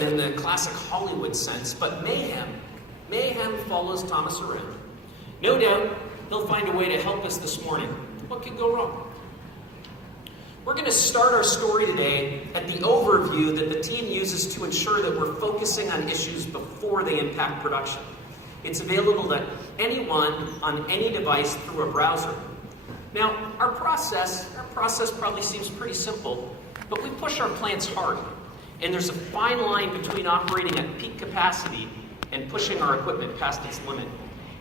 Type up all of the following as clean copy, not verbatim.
villain in the classic Hollywood sense, but mayhem. Mayhem follows Thomas around. No doubt, he'll find a way to help us this morning. What could go wrong? We're going to start our story today at the overview that the team uses to ensure that we're focusing on issues before they impact production. It's available to anyone on any device through a browser. Now, our process probably seems pretty simple, but we push our plants hard. And there's a fine line between operating at peak capacity and pushing our equipment past its limit.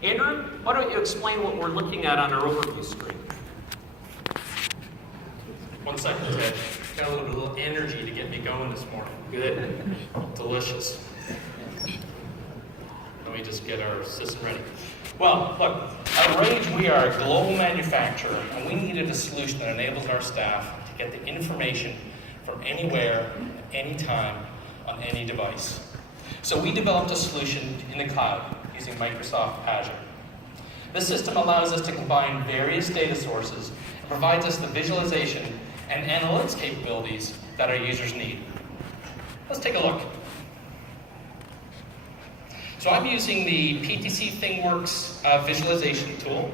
Andrew, why don't you explain what we're looking at on our overview screen? 1 second, Ted. Got a little energy to get me going this morning. Good. Delicious. Let me just get our system ready. Well, look, at Rage, we are a global manufacturer, and we needed a solution that enables our staff to get the information from anywhere, at any time, on any device. So we developed a solution in the cloud using Microsoft Azure. This system allows us to combine various data sources and provides us the visualization and analytics capabilities that our users need. Let's take a look. So I'm using the PTC ThingWorks visualization tool,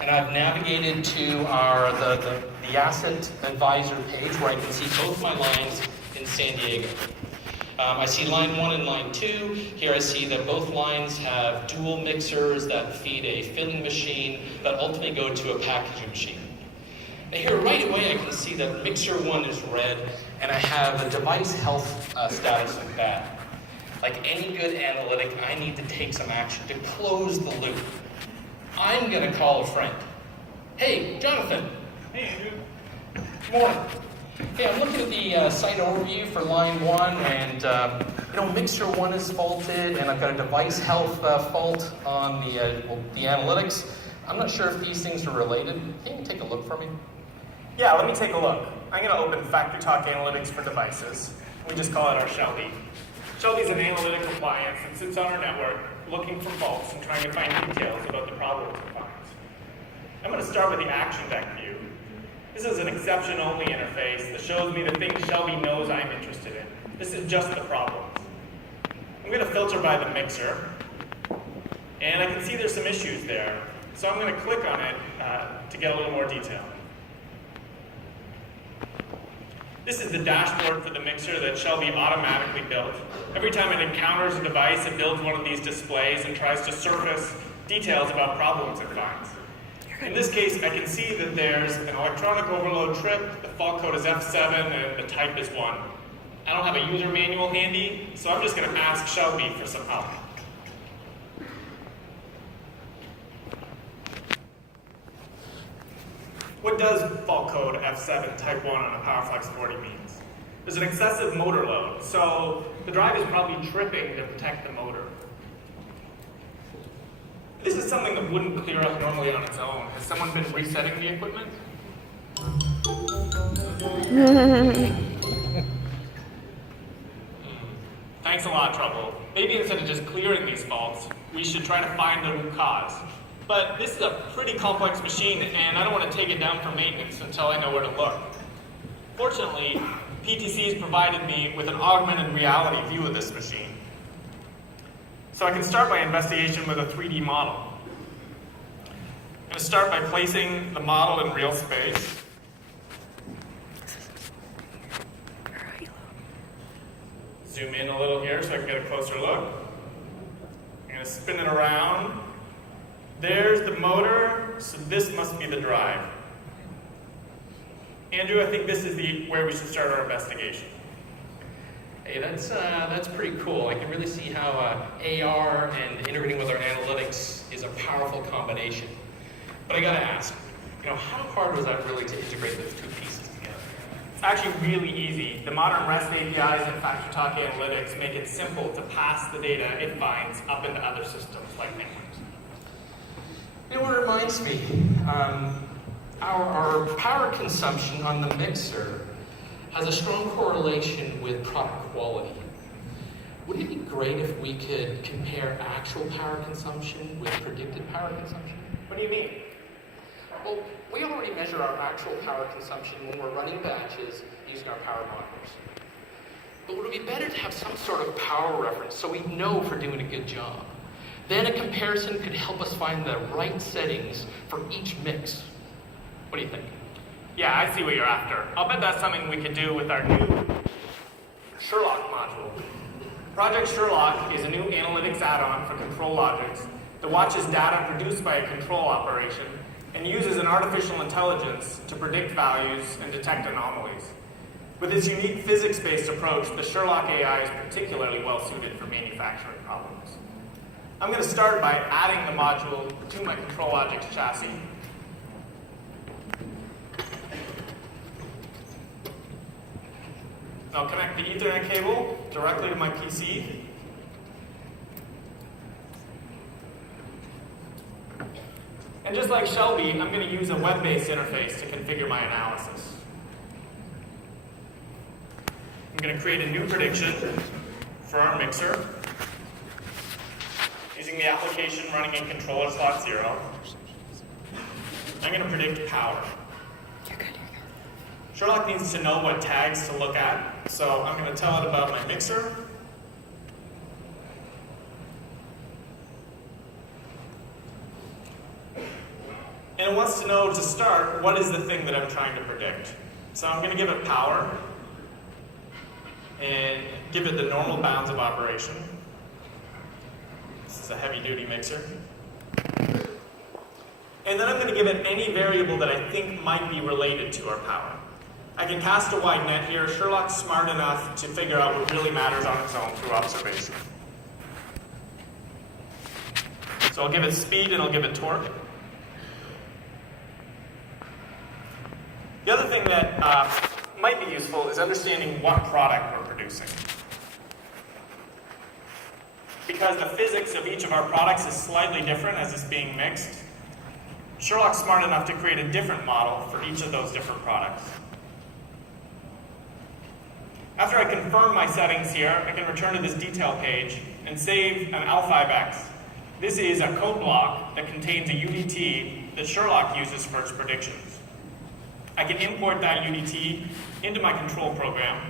and I've navigated to the Asset Advisor page where I can see both my lines in San Diego. I see line 1 and line 2. Here I see that both lines have dual mixers that feed a filling machine that ultimately go to a packaging machine. Now here right away I can see that mixer 1 is red, and I have a device health status of bad. Like any good analytic, I need to take some action to close the loop. I'm going to call a friend. Hey, Jonathan. Hey, Andrew. Good morning. Hey, I'm looking at the site overview for line 1, and mixer 1 is faulted, and I've got a device health fault on the analytics. I'm not sure if these things are related. Can you take a look for me? Yeah, let me take a look. I'm going to open FactoryTalk Analytics for devices. We just call it our Shelby. Shelby is an analytic appliance that sits on our network looking for faults and trying to find details about the problems it finds. I'm going to start with the action deck view. This is an exception-only interface that shows me the things Shelby knows I'm interested in. This is just the problems. I'm going to filter by the mixer, and I can see there's some issues there. So I'm going to click on it to get a little more detail. This is the dashboard for the mixer that Shelby automatically built. Every time it encounters a device, it builds one of these displays and tries to surface details about problems it finds. In this case, I can see that there's an electronic overload trip, the fault code is F7, and the type is 1. I don't have a user manual handy, so I'm just going to ask Shelby for some help. What does fault code F7 type 1 on a PowerFlex 40 means? There's an excessive motor load, so the drive is probably tripping to protect the motor. This is something that wouldn't clear up normally on its own. Has someone been resetting the equipment? Thanks a lot, Trouble. Maybe instead of just clearing these faults, we should try to find the root cause. But this is a pretty complex machine, and I don't want to take it down for maintenance until I know where to look. Fortunately, PTC has provided me with an augmented reality view of this machine. So I can start my investigation with a 3D model. I'm going to start by placing the model in real space. Zoom in a little here so I can get a closer look. I'm going to spin it around. There's the motor, so this must be the drive. Andrew, I think this is where we should start our investigation. Hey, that's pretty cool. I can really see how AR and integrating with our analytics is a powerful combination. But I gotta ask, how hard was that really to integrate those two pieces together? It's actually really easy. The modern REST APIs and FactoryTalk Analytics make it simple to pass the data it finds up into other systems like ThingWorks. It reminds me, our power consumption on the mixer has a strong correlation with product quality. Would it be great if we could compare actual power consumption with predicted power consumption? What do you mean? Well, we already measure our actual power consumption when we're running batches using our power monitors. but would it be better to have some sort of power reference so we know if we're doing a good job? Then a comparison could help us find the right settings for each mix. What do you think? Yeah, I see what you're after. I'll bet that's something we could do with our new Sherlock module. Project Sherlock is a new analytics add-on for control logics that watches data produced by a control operation and uses an artificial intelligence to predict values and detect anomalies. With its unique physics-based approach, the Sherlock AI is particularly well suited for manufacturing problems. I'm going to start by adding the module to my control logics chassis. I'll connect the Ethernet cable directly to my PC. And just like Shelby, I'm going to use a web-based interface to configure my analysis. I'm going to create a new prediction for our mixer using the application running in controller slot 0. I'm going to predict power. Sherlock needs to know what tags to look at, so I'm going to tell it about my mixer. And it wants to know, to start, what is the thing that I'm trying to predict. So I'm going to give it power and give it the normal bounds of operation. This is a heavy-duty mixer. And then I'm going to give it any variable that I think might be related to our power. I can cast a wide net here. Sherlock's smart enough to figure out what really matters on its own through observation. So I'll give it speed and I'll give it torque. The other thing that might be useful is understanding what product we're producing. Because the physics of each of our products is slightly different as it's being mixed, Sherlock's smart enough to create a different model for each of those different products. After I confirm my settings here, I can return to this detail page and save an L5X. This is a code block that contains a UDT that Sherlock uses for its predictions. I can import that UDT into my control program,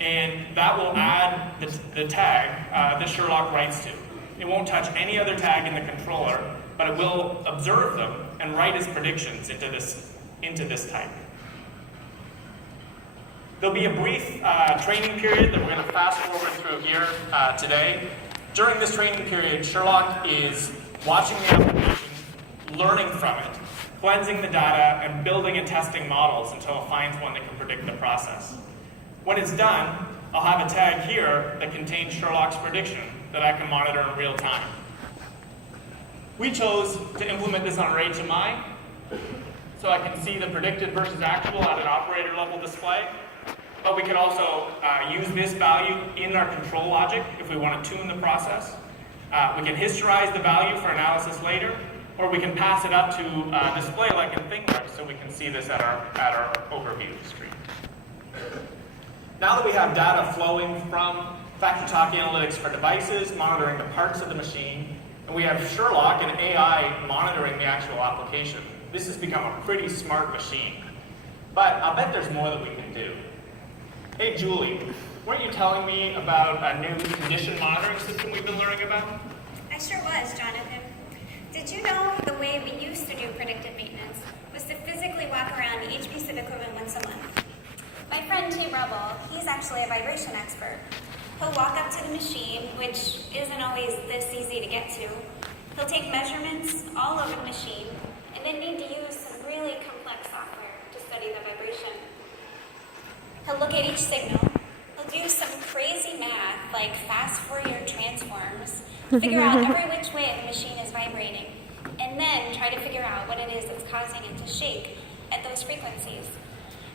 and that will add the tag that Sherlock writes to. It won't touch any other tag in the controller, but it will observe them and write its predictions into this type. There'll be a brief training period that we're going to fast forward through here today. During this training period, Sherlock is watching the application, learning from it, cleansing the data, and building and testing models until it finds one that can predict the process. When it's done, I'll have a tag here that contains Sherlock's prediction that I can monitor in real time. We chose to implement this on RHMI, so I can see the predicted versus actual at an operator level display. But we could also use this value in our control logic if we want to tune the process. We can historize the value for analysis later, or we can pass it up to display like in ThingWorks so we can see this at our overview screen. Now that we have data flowing from FactoryTalk Analytics for devices, monitoring the parts of the machine, and we have Sherlock and AI monitoring the actual application, this has become a pretty smart machine. But I'll bet there's more that we can do. Hey, Julie, weren't you telling me about a new condition monitoring system we've been learning about? I sure was, Jonathan. Did you know the way we used to do predictive maintenance was to physically walk around each piece of equipment once a month? My friend T. Rubble, he's actually a vibration expert. He'll walk up to the machine, which isn't always this easy to get to. He'll take measurements all over the machine, and then need to use some really complex software to study the vibration. He'll look at each signal. He'll do some crazy math, like fast Fourier transforms, figure out every which way the machine is vibrating, and then try to figure out what it is that's causing it to shake at those frequencies.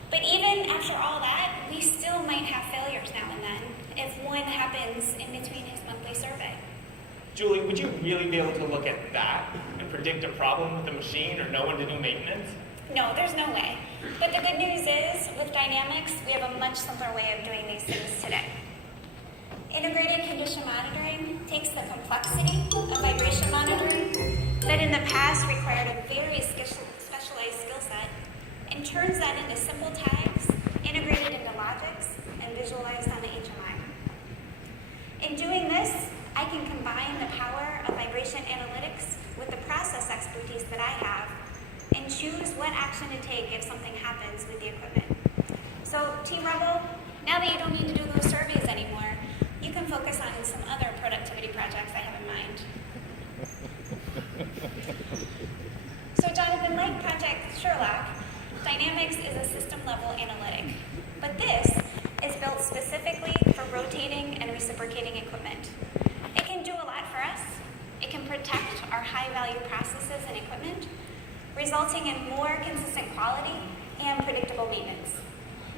But even after all that, we still might have failures now and then if one happens in between his monthly survey. Julie, would you really be able to look at that and predict a problem with the machine or know when to do maintenance? No, there's no way. But the good news is, with Dynamics, we have a much simpler way of doing these things today. Integrated condition monitoring takes the complexity of vibration monitoring that in the past required a very specialized skill set and turns that into simple tags integrated into logics and and visualized on the HMI. In doing this, I can combine the power of vibration analytics with the process expertise that I have and choose what action to take if something happens with the equipment. So, Team Rebel, now that you don't need to do those surveys anymore, you can focus on some other productivity projects I have in mind. So, Jonathan, like Project Sherlock, Dynamics is a system-level analytic, but this is built specifically for rotating and reciprocating equipment. It can do a lot for us. It can protect our high-value processes and equipment, resulting in more consistent quality and predictable maintenance.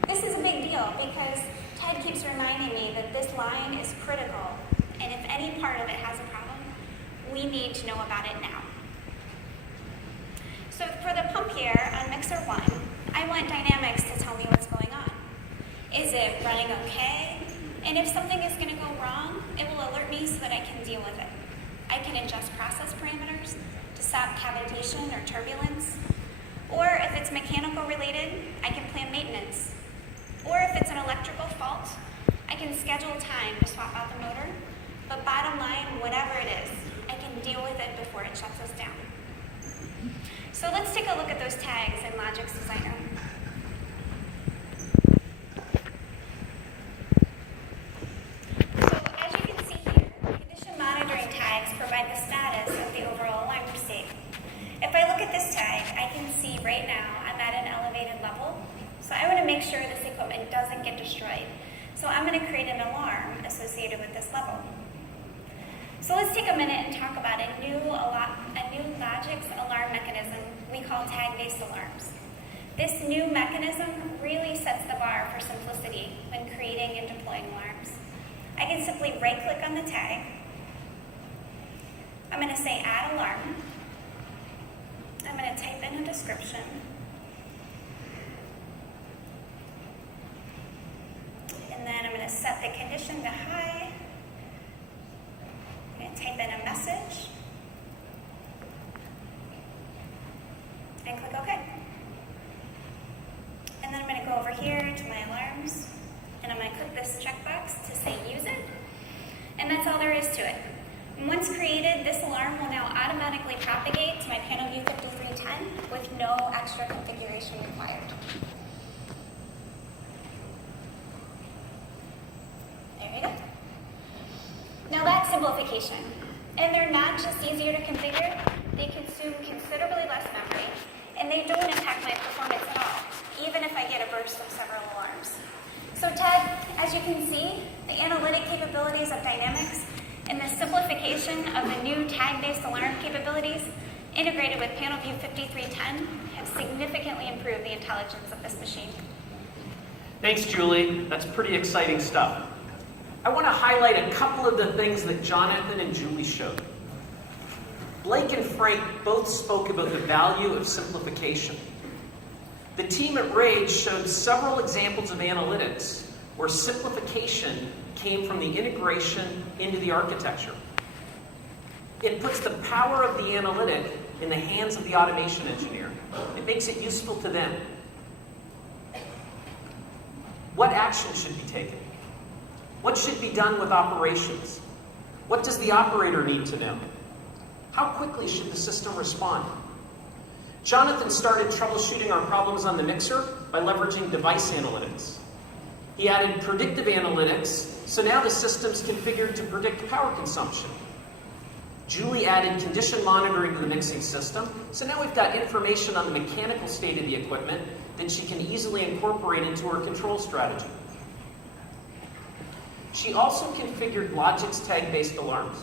This is a big deal because Ted keeps reminding me that this line is critical, and if any part of it has a problem, we need to know about it now. So for the pump here on Mixer 1, I want Dynamics to tell me what's going on. Is it running okay? And if something is going to go wrong, it will alert me so that I can deal with it. I can adjust process parameters to stop cavitation or turbulence. Or if it's mechanical related, I can plan maintenance. Or if it's an electrical fault, I can schedule time to swap out the motor. But bottom line, whatever it is, I can deal with it before it shuts us down. So let's take a look at those tags in Logix Designer. So as you can see here, condition monitoring tags provide the status of the overall alarm state. If I look at this tag, I can see right now I'm at an elevated level. So I want to make sure this equipment doesn't get destroyed. So I'm going to create an alarm associated with this level. So let's take a minute and talk about a new Logix alarm mechanism we call tag-based alarms. This new mechanism really sets the bar for simplicity when creating and deploying alarms. I can simply right-click on the tag. I'm going to say Add Alarm. I'm going to type in a description. And then I'm going to set the condition to high. I'm going to type in a message. And click OK. And then I'm going to go over here to my alarms. And I'm going to click this checkbox to say Use It. And that's all there is to it. And once created, this alarm will now automatically propagate to my panel view 5310 with no extra configuration required. There we go. Now that's simplification. And they're not just easier to configure, they consume considerably less memory, and they don't impact my performance at all, even if I get a burst of several alarms. So Ted, as you can see, the analytic capabilities of Dynamics and the simplification of the new tag-based alarm capabilities integrated with panel view 5310 have significantly improved the intelligence of this machine. Thanks, Julie. That's pretty exciting stuff. I want to highlight a couple of the things that Jonathan and Julie showed. Blake and Frank both spoke about the value of simplification. The team at Rage showed several examples of analytics where simplification came from the integration into the architecture. It puts the power of the analytic in the hands of the automation engineer. It makes it useful to them. What action should be taken? What should be done with operations? What does the operator need to know? How quickly should the system respond? Jonathan started troubleshooting our problems on the mixer by leveraging device analytics. He added predictive analytics, so now the system's configured to predict power consumption. Julie added condition monitoring to the mixing system, so now we've got information on the mechanical state of the equipment that she can easily incorporate into her control strategy. She also configured Logix tag-based alarms.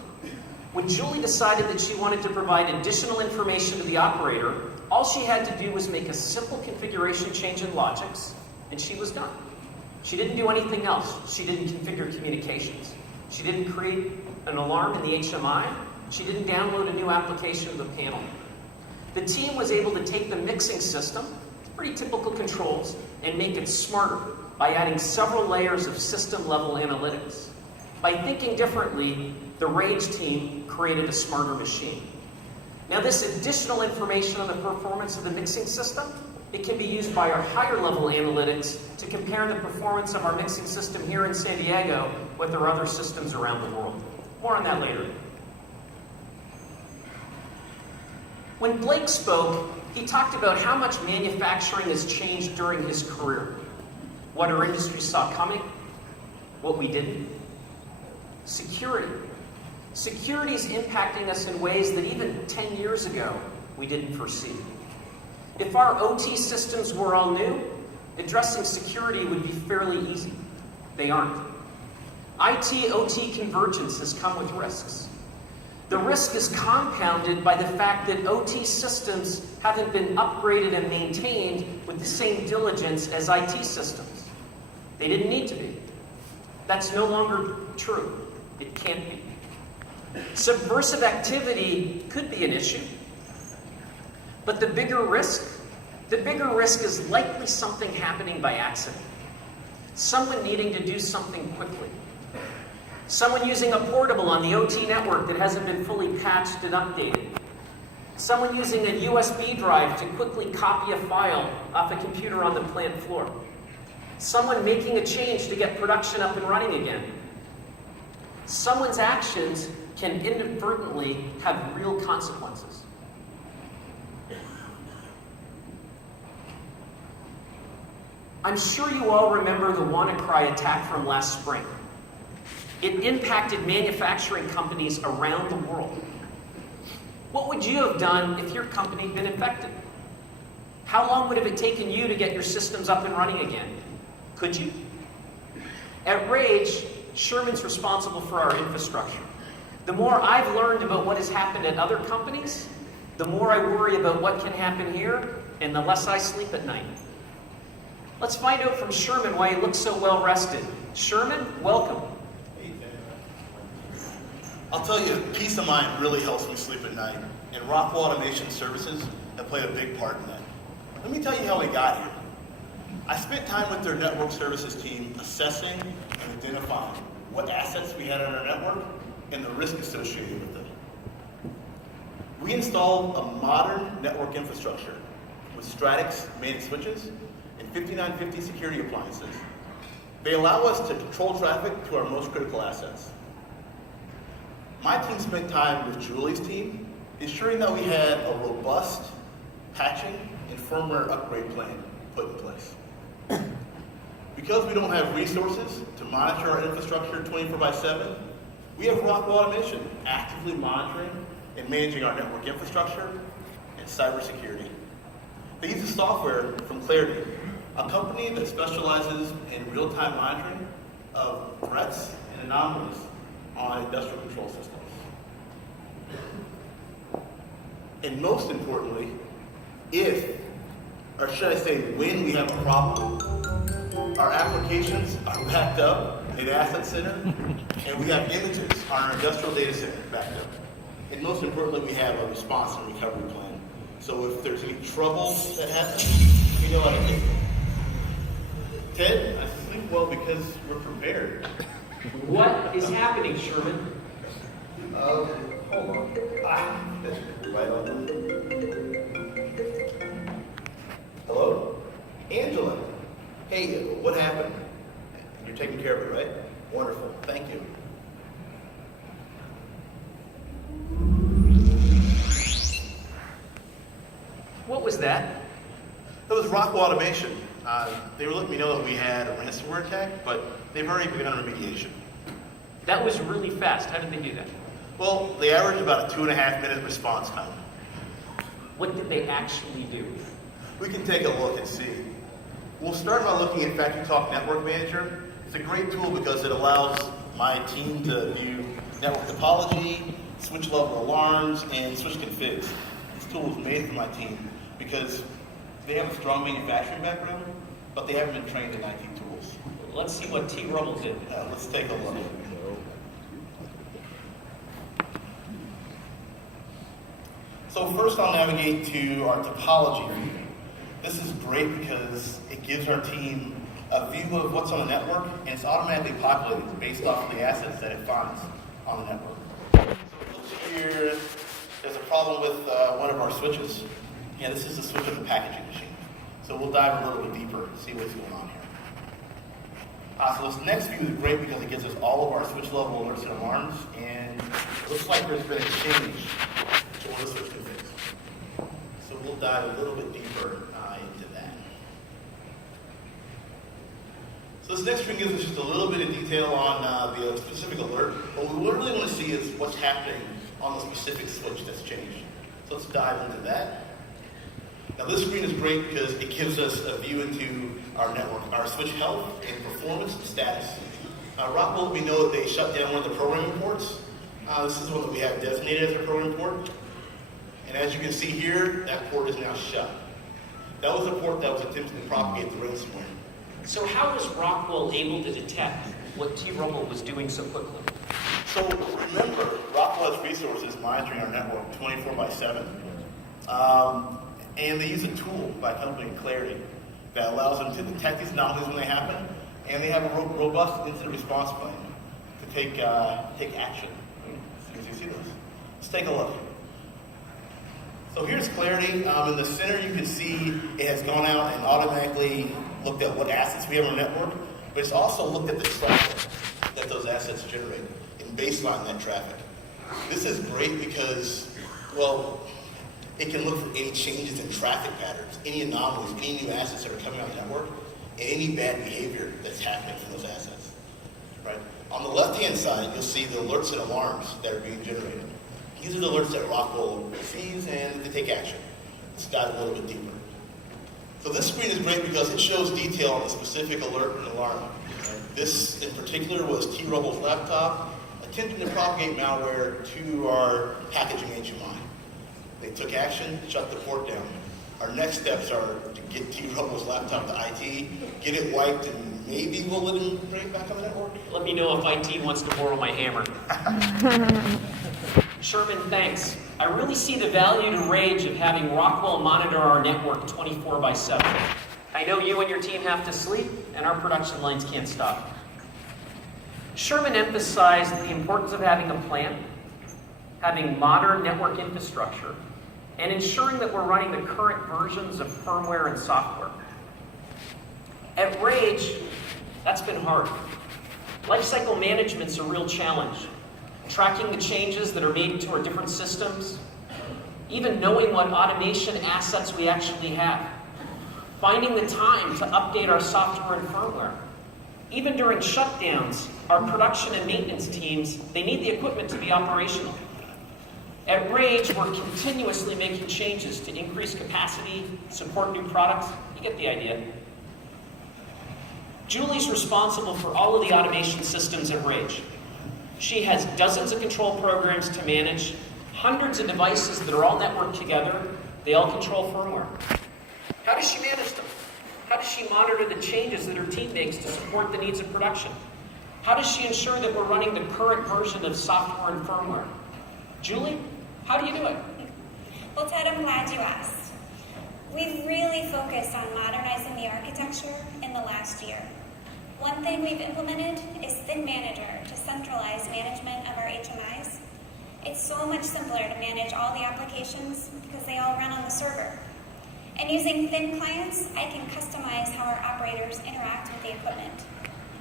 When Julie decided that she wanted to provide additional information to the operator, all she had to do was make a simple configuration change in Logix, and she was done. She didn't do anything else. She didn't configure communications. She didn't create an alarm in the HMI. She didn't download a new application of the panel. The team was able to take the mixing system, pretty typical controls, and make it smarter by adding several layers of system-level analytics. By thinking differently, the Rage team created a smarter machine. Now, this additional information on the performance of the mixing system It can be used by our higher level analytics to compare the performance of our mixing system here in San Diego with our other systems around the world. More on that later. When Blake spoke, he talked about how much manufacturing has changed during his career. What our industry saw coming, what we didn't. Security. Security is impacting us in ways that even 10 years ago we didn't foresee. If our OT systems were all new, addressing security would be fairly easy. They aren't. IT-OT convergence has come with risks. The risk is compounded by the fact that OT systems haven't been upgraded and maintained with the same diligence as IT systems. They didn't need to be. That's no longer true. It can't be. Subversive activity could be an issue. But the bigger risk is likely something happening by accident. Someone needing to do something quickly. Someone using a portable on the OT network that hasn't been fully patched and updated. Someone using a USB drive to quickly copy a file off a computer on the plant floor. Someone making a change to get production up and running again. Someone's actions can inadvertently have real consequences. I'm sure you all remember the WannaCry attack from last spring. It impacted manufacturing companies around the world. What would you have done if your company had been infected? How long would it have taken you to get your systems up and running again? Could you? At Rage, Sherman's responsible for our infrastructure. The more I've learned about what has happened at other companies, the more I worry about what can happen here, and the less I sleep at night. Let's find out from Sherman why he looks so well rested. Sherman, welcome. I'll tell you, peace of mind really helps me sleep at night, and Rockwell Automation Services have played a big part in that. Let me tell you how we got here. I spent time with their network services team assessing and identifying what assets we had on our network and the risk associated with it. We installed a modern network infrastructure with Stratix managed switches and 5950 security appliances. They allow us to control traffic to our most critical assets. My team spent time with Julie's team, ensuring that we had a robust patching and firmware upgrade plan put in place. Because we don't have resources to monitor our infrastructure 24/7, we have Rockwell Automation actively monitoring and managing our network infrastructure and cybersecurity. They use the software from Clarity, a company that specializes in real-time monitoring of threats and anomalies on industrial control systems. And most importantly, if, or should I say when we have a problem, our applications are backed up in Asset Center, and we have images on our industrial data center backed up. And most importantly, we have a response and recovery plan. So if there's any trouble that happens, we know how to fix it. Ted, I sleep well because we're prepared. What is happening, Sherman? Hold on. Right on. Hello? Angela. Hey, what happened? You're taking care of it, right? Wonderful. Thank you. What was that? That was Rockwell Automation. They were letting me know that we had a ransomware attack, but they've already begun remediation. That was really fast. How did they do that? Well, they averaged about a 2.5-minute response time. What did they actually do? We can take a look and see. We'll start by looking at FactoryTalk Network Manager. It's a great tool because it allows my team to view network topology, switch level alarms, and switch configs. This tool was made for my team because they have a strong manufacturing background, but they haven't been trained in IT tools. Let's see what T. Rubble did. Let's take a look. So first I'll navigate to our topology view. This is great because it gives our team a view of what's on the network, and it's automatically populated based off of the assets that it finds on the network. So it looks here, there's a problem with one of our switches. Yeah, this is the switch of the packaging machine. So we'll dive a little bit deeper and see what's going on here. So this next view is great because it gives us all of our switch level alerts and alarms, and it looks like there's been a change to one of the switch configs. So we'll dive a little bit deeper into that. So this next screen gives us just a little bit of detail on the specific alert. What we really want to see is what's happening on the specific switch that's changed. So let's dive into that. Now this screen is great because it gives us a view into our network, our switch health and performance and status. Rockwell, we know that they shut down one of the programming ports. This is one that we have designated as a programming port. And as you can see here, that port is now shut. That was a port that was attempting to propagate the ransomware. So how was Rockwell able to detect what T-Rubble was doing so quickly? So remember, Rockwell has resources monitoring our network 24/7. And they use a tool by company Clarity that allows them to detect these anomalies when they happen, and they have a robust incident response plan to take action as soon as you see those. Let's take a look. So here's Clarity. In the center, you can see it has gone out and automatically looked at what assets we have on our network, but it's also looked at the traffic that those assets generate and baseline that traffic. This is great because, well, it can look for any changes in traffic patterns, any anomalies, any new assets that are coming on the network, and any bad behavior that's happening from those assets. Right? On the left-hand side, you'll see the alerts and alarms that are being generated. These are the alerts that Rockwell sees and they take action. Let's dive a little bit deeper. So this screen is great because it shows detail on the specific alert and alarm. This, in particular, was T-Rubble's laptop attempting to propagate malware to our packaging HMI. They took action, shut the port down. Our next steps are to get T-Rubble's laptop to IT, get it wiped, and maybe we'll let him bring it back on the network. Let me know if IT wants to borrow my hammer. Sherman, thanks. I really see the value to Rage of having Rockwell monitor our network 24/7. I know you and your team have to sleep, and our production lines can't stop. Sherman emphasized the importance of having a plan, having modern network infrastructure, and ensuring that we're running the current versions of firmware and software. At Rage, that's been hard. Lifecycle management's a real challenge. Tracking the changes that are made to our different systems, even knowing what automation assets we actually have, finding the time to update our software and firmware. Even during shutdowns, our production and maintenance teams, they need the equipment to be operational. At Rage, we're continuously making changes to increase capacity, support new products. You get the idea. Julie's responsible for all of the automation systems at Rage. She has dozens of control programs to manage, hundreds of devices that are all networked together. They all control firmware. How does she manage them? How does she monitor the changes that her team makes to support the needs of production? How does she ensure that we're running the current version of software and firmware? Julie, how do you do it? Well, Ted, I'm glad you asked. We've really focused on modernizing the architecture in the last year. One thing we've implemented is Thin Manager to centralize management of our HMIs. It's so much simpler to manage all the applications because they all run on the server. And using Thin clients, I can customize how our operators interact with the equipment.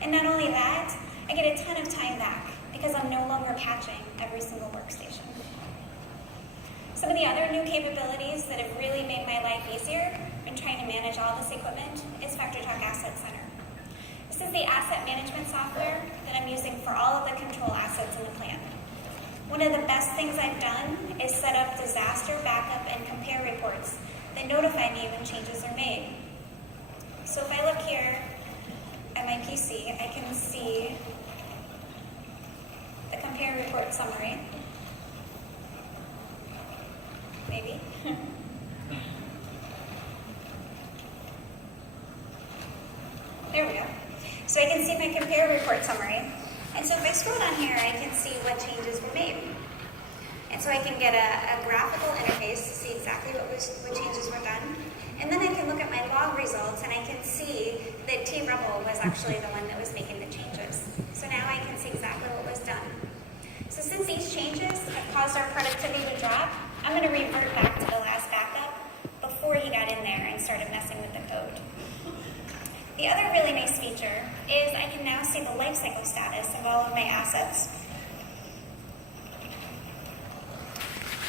And not only that, I get a ton of time back because I'm no longer patching every single workstation. Some of the other new capabilities that have really made my life easier in trying to manage all this equipment is FactoryTalk Asset Center. This is the asset management software that I'm using for all of the control assets in the plant. One of the best things I've done is set up disaster backup and compare reports that notify me when changes are made. So if I look here at my PC, I can see the compare report summary. Maybe. There we go. So I can see my compare report summary. And so if I scroll down here, I can see what changes were made. And so I can get a graphical interface to see exactly what changes were done. And then I can look at my log results and I can see that T-Rubble was actually the one that was making the changes. So now I can see exactly what was done. So since these changes have caused our productivity to drop, I'm going to revert back to the last backup before he got in there and started messing with the code. The other really nice feature is I can now see the lifecycle status of all of my assets.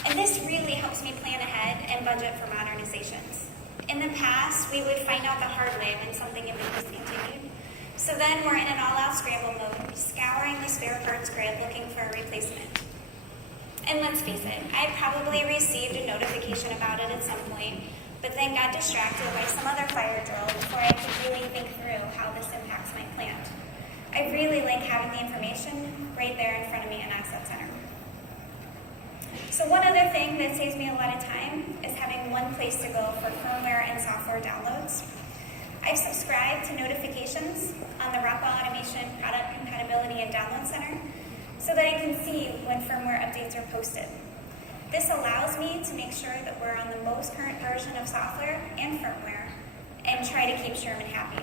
And this really helps me plan ahead and budget for modernizations. In the past, we would find out the hard way when something had been discontinued. So then we're in an all-out scramble mode, scouring the spare parts grid looking for a replacement. And let's face it, I probably received a notification about it at some point, but then got distracted by some other fire drill before I could really think through how this impacts my plant. I really like having the information right there in front of me in Asset Center. So one other thing that saves me a lot of time is having one place to go for firmware and software downloads. I've subscribed to notifications on the Rockwell Automation Product Compatibility and Download Center so that I can see when firmware updates are posted. This allows me to make sure that we're on the most current version of software and firmware and try to keep Sherman happy.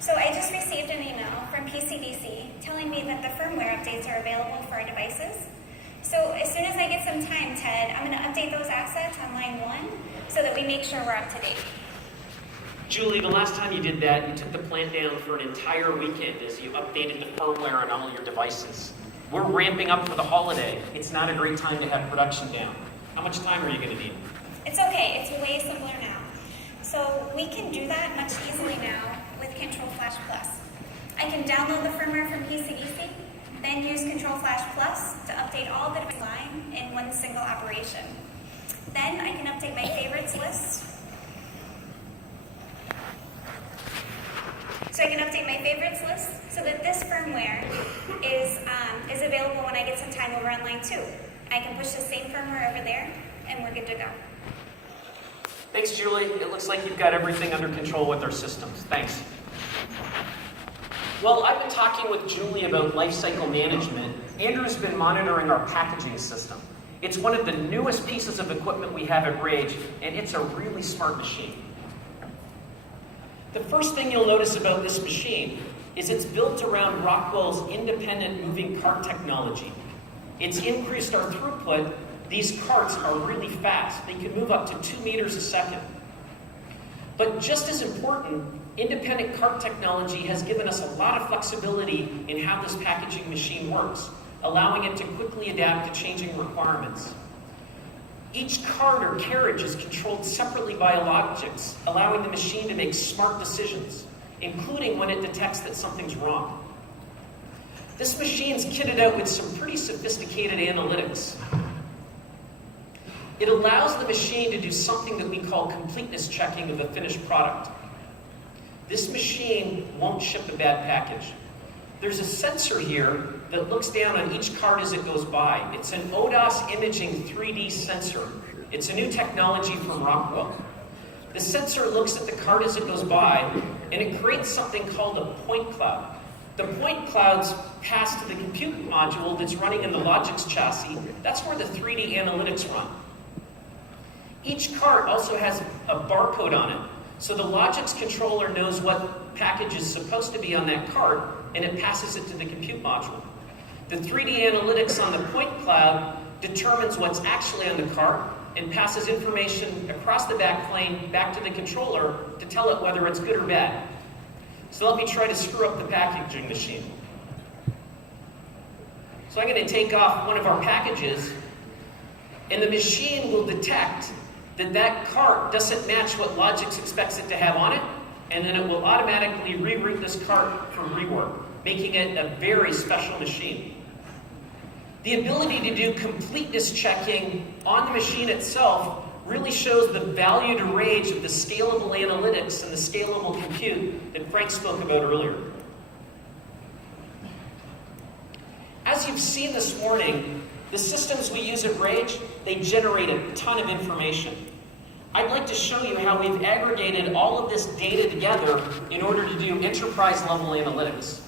So I just received an email from PCDC telling me that the firmware updates are available for our devices. So as soon as I get some time, Ted, I'm going to update those assets on line 1 so that we make sure we're up to date. Julie, the last time you did that, you took the plant down for an entire weekend as you updated the firmware on all your devices. We're ramping up for the holiday. It's not a great time to have production down. How much time are you going to need? It's okay. It's way simpler now. So we can do that much easily now with Control Flash Plus. I can download the firmware from PCDC, then use Control Flash Plus to update all the device line in one single operation. Then I can update my favorites list. So I can update my favorites list so that this firmware is available when I get some time over on line 2. I can push the same firmware over there, and we're good to go. Thanks, Julie. It looks like you've got everything under control with our systems. Thanks. Well, I've been talking with Julie about lifecycle management. Andrew's been monitoring our packaging system. It's one of the newest pieces of equipment we have at Rage, and it's a really smart machine. The first thing you'll notice about this machine is it's built around Rockwell's independent moving cart technology. It's increased our throughput. These carts are really fast. They can move up to 2 meters a second. But just as important, independent cart technology has given us a lot of flexibility in how this packaging machine works, allowing it to quickly adapt to changing requirements. Each cart or carriage is controlled separately by logics, allowing the machine to make smart decisions, including when it detects that something's wrong. This machine's kitted out with some pretty sophisticated analytics. It allows the machine to do something that we call completeness checking of a finished product. This machine won't ship a bad package. There's a sensor here that looks down on each cart as it goes by. It's an ODOS imaging 3D sensor. It's a new technology from Rockwell. The sensor looks at the cart as it goes by, and it creates something called a point cloud. The point clouds pass to the compute module that's running in the Logix chassis. That's where the 3D analytics run. Each cart also has a barcode on it, so the Logix controller knows what package is supposed to be on that cart, and it passes it to the compute module. The 3D analytics on the point cloud determines what's actually on the cart and passes information across the backplane back to the controller to tell it whether it's good or bad. So let me try to screw up the packaging machine. So I'm going to take off one of our packages, and the machine will detect that that cart doesn't match what Logix expects it to have on it, and then it will automatically reroute this cart from rework, making it a very special machine. The ability to do completeness checking on the machine itself really shows the value to Rage of the scalable analytics and the scalable compute that Frank spoke about earlier. As you've seen this morning, the systems we use at Rage, they generate a ton of information. I'd like to show you how we've aggregated all of this data together in order to do enterprise-level analytics.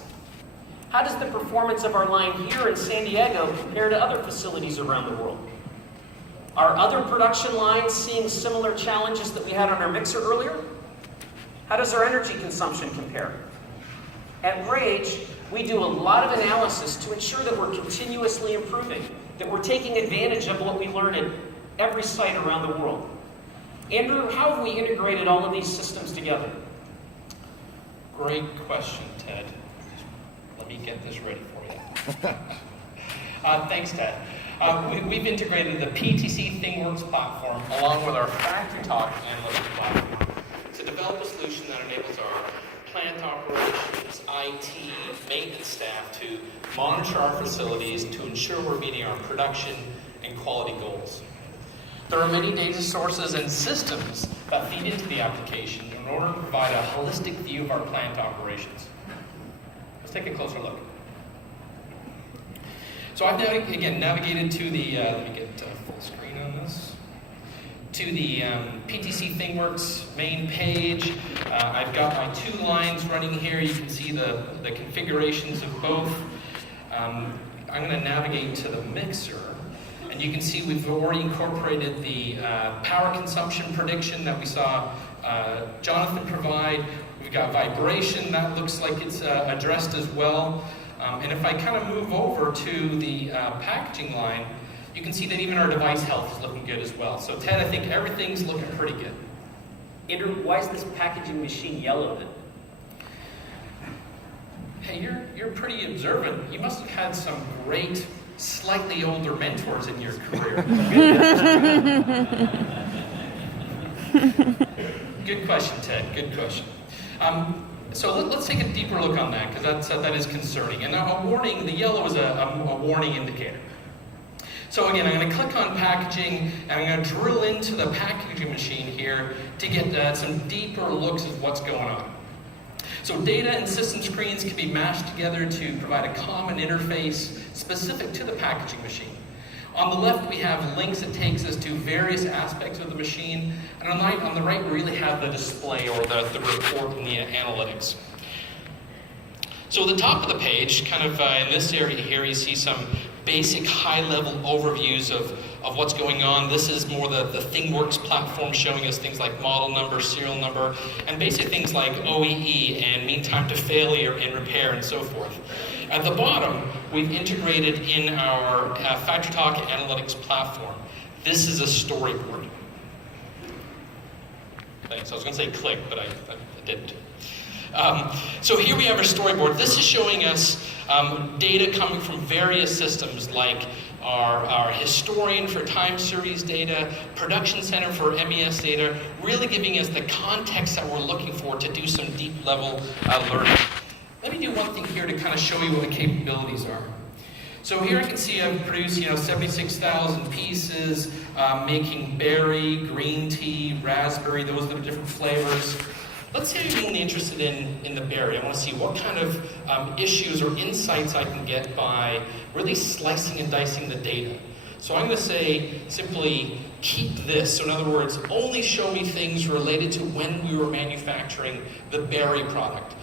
How does the performance of our line here in San Diego compare to other facilities around the world? Are other production lines seeing similar challenges that we had on our mixer earlier? How does our energy consumption compare? At Rage, we do a lot of analysis to ensure that we're continuously improving, that we're taking advantage of what we learn at every site around the world. Andrew, how have we integrated all of these systems together? Great question, Ted. Let me get this ready for you. Thanks, Ted. We've integrated the PTC ThingWorks platform along with our FactoryTalk analytics platform to develop a solution that enables our plant operations, IT, maintenance staff to monitor our facilities to ensure we're meeting our production and quality goals. There are many data sources and systems that feed into the application in order to provide a holistic view of our plant operations. Let's take a closer look. So I've now, again, navigated to the, let me get full screen on this, to the PTC ThingWorks main page. I've got my 2 lines running here. You can see the configurations of both. I'm going to navigate to the mixer. And you can see we've already incorporated the power consumption prediction that we saw Jonathan provide. We've got vibration, that looks like it's addressed as well. And if I kind of move over to the packaging line, you can see that even our device health is looking good as well. So Ted, I think everything's looking pretty good. Andrew, why is this packaging machine yellow then? Hey, you're pretty observant. You must have had some great, slightly older mentors in your career. Good question, Ted. Good question. So let's take a deeper look on that, because that is concerning. And a warning, the yellow is a warning indicator. So again, I'm going to click on packaging, and I'm going to drill into the packaging machine here to get some deeper looks at what's going on. So data and system screens can be mashed together to provide a common interface specific to the packaging machine. On the left, we have links that takes us to various aspects of the machine, and on the right, we really have the display or the report and the analytics. So at the top of the page, kind of in this area here, you see some basic high-level overviews of what's going on. This is more the ThingWorks platform showing us things like model number, serial number, and basic things like OEE and mean time to failure and repair and so forth. At the bottom, we've integrated in our FactoryTalk analytics platform. This is a storyboard. Thanks. I was going to say click, but I didn't. So here we have our storyboard. This is showing us data coming from various systems like our historian for time series data, production center for MES data, really giving us the context that we're looking for to do some deep level learning. Let me do one thing here to kind of show you what the capabilities are. So here I can see I've produced 76,000 pieces, making berry, green tea, raspberry, those are the different flavors. Let's say I'm only interested in the berry. I want to see what kind of issues or insights I can get by really slicing and dicing the data. So I'm going to say simply keep this. So in other words, only show me things related to when we were manufacturing the berry product.